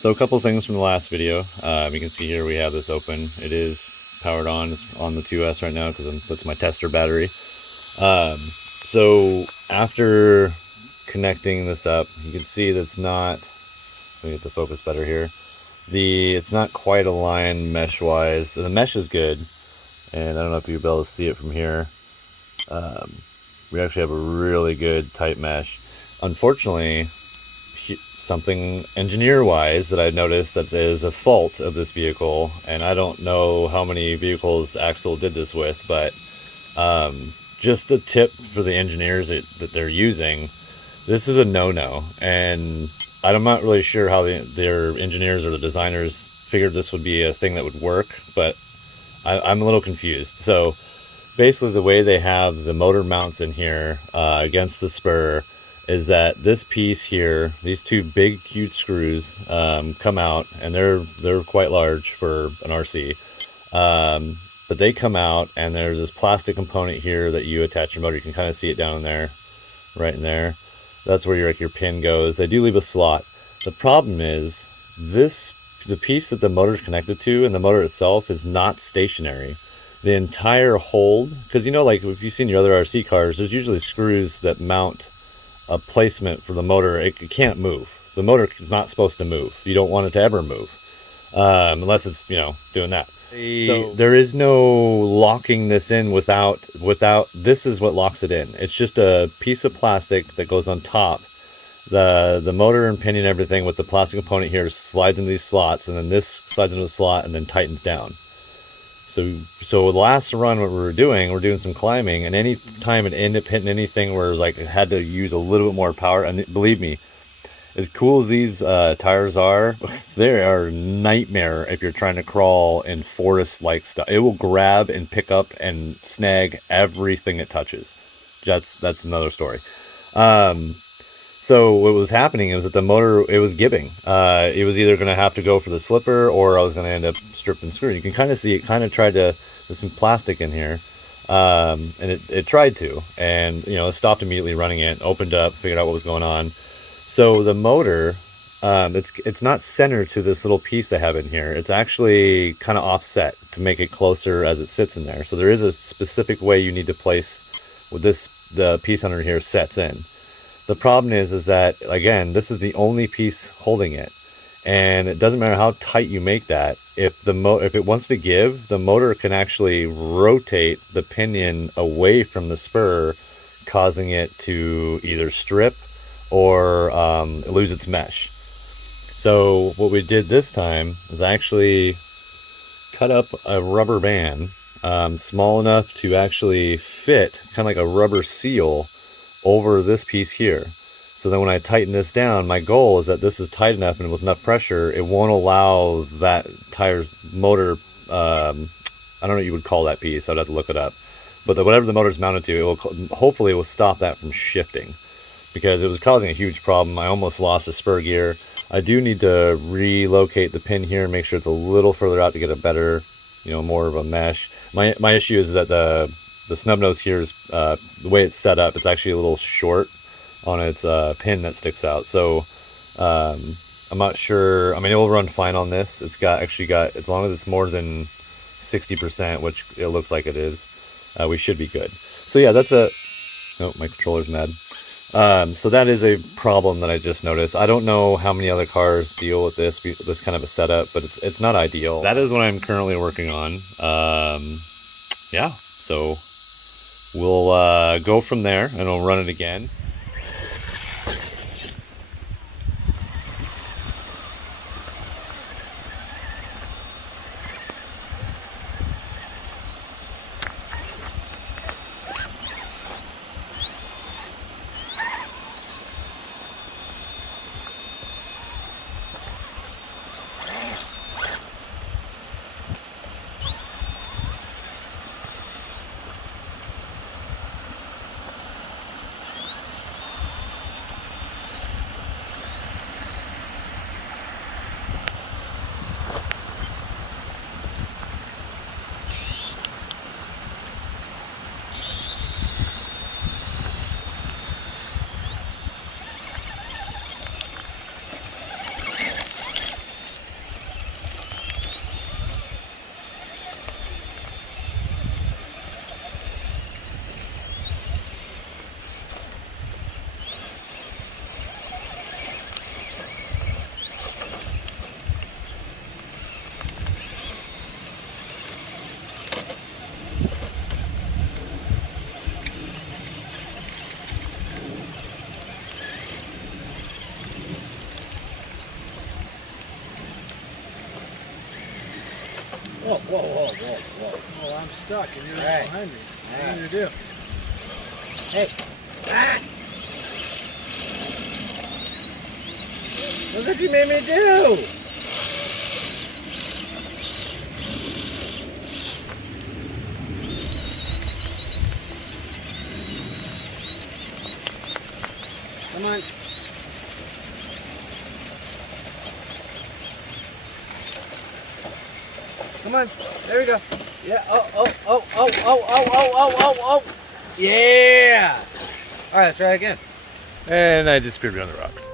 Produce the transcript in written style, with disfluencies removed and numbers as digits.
So a couple things from the last video. You can see here we have this open. It is powered on. It's on the 2S right now because that's my tester battery. So after connecting this up, you can see that's not, let me get the focus better here. It's not quite aligned mesh wise. The mesh is good, and I don't know if you'll be able to see it from here. We actually have a really good tight mesh. Unfortunately, something engineer wise that I noticed that is a fault of this vehicle, and I don't know how many vehicles Axial did this with, but just a tip for the engineers that they're using, this is a no-no, and I'm not really sure how their engineers or the designers figured this would be a thing that would work, but I'm a little confused. So basically the way they have the motor mounts in here against the spur is that this piece here, these two big huge screws come out, and they're quite large for an RC, but they come out, and there's this plastic component here that you attach your motor. You can kind of see it down in there, right in there. That's where your pin goes. They do leave a slot. The problem is the piece that the motor is connected to and the motor itself is not stationary. The entire hold, because you know, like if you've seen your other RC cars, there's usually screws that mount a placement for the motor. It can't move. The motor is not supposed to move. You don't want it to ever move, unless it's, you know, doing that. So there is no locking this in without this is what locks it in. It's just a piece of plastic that goes on top. The motor and pinion, everything with the plastic component here slides into these slots, and then this slides into the slot and then tightens down. So the last run, what we're doing some climbing, and any time it ended up hitting anything where it was like it had to use a little bit more power, and believe me, as cool as these tires are, they are a nightmare if you're trying to crawl in forest-like stuff. It will grab and pick up and snag everything it touches. That's another story. So what was happening was that the motor, it was giving. It was either going to have to go for the slipper, or I was going to end up stripping screw. You can kind of see it kind of tried to, there's some plastic in here, and it tried to, and you know, it stopped immediately running it, opened up, figured out what was going on. So the motor, it's not centered to this little piece they have in here. It's actually kind of offset to make it closer as it sits in there. So there is a specific way you need to place with the piece under here sets in. The problem is that, again, this is the only piece holding it, and it doesn't matter how tight you make that. If it wants to give, the motor can actually rotate the pinion away from the spur, causing it to either strip or lose its mesh. So what we did this time is I actually cut up a rubber band small enough to actually fit kind of like a rubber seal over this piece here. So then when I tighten this down, my goal is that this is tight enough and with enough pressure, it won't allow that tire motor, I don't know what you would call that piece, I'd have to look it up, but whatever the motor's mounted to, it will hopefully it will stop that from shifting, because it was causing a huge problem. I almost lost a spur gear. I do need to relocate the pin here and make sure it's a little further out to get a better, you know, more of a mesh. My issue is that the snub nose here is, the way it's set up, it's actually a little short on its pin that sticks out. So I'm not sure. I mean, it will run fine on this. It's actually got, as long as it's more than 60%, which it looks like it is, we should be good. So yeah, that's oh, my controller's mad. So that is a problem that I just noticed. I don't know how many other cars deal with this kind of a setup, but it's not ideal. That is what I'm currently working on. Yeah, so we'll go from there, and we'll run it again. Whoa, whoa, whoa, whoa, whoa. Oh, I'm stuck and you're Right. behind me. What Right. are you gonna do? Hey. Ah! Look what you made me do! Come on. Come on. There we go. Yeah. Oh. Yeah. All right, let's try it again. And I disappeared behind the rocks.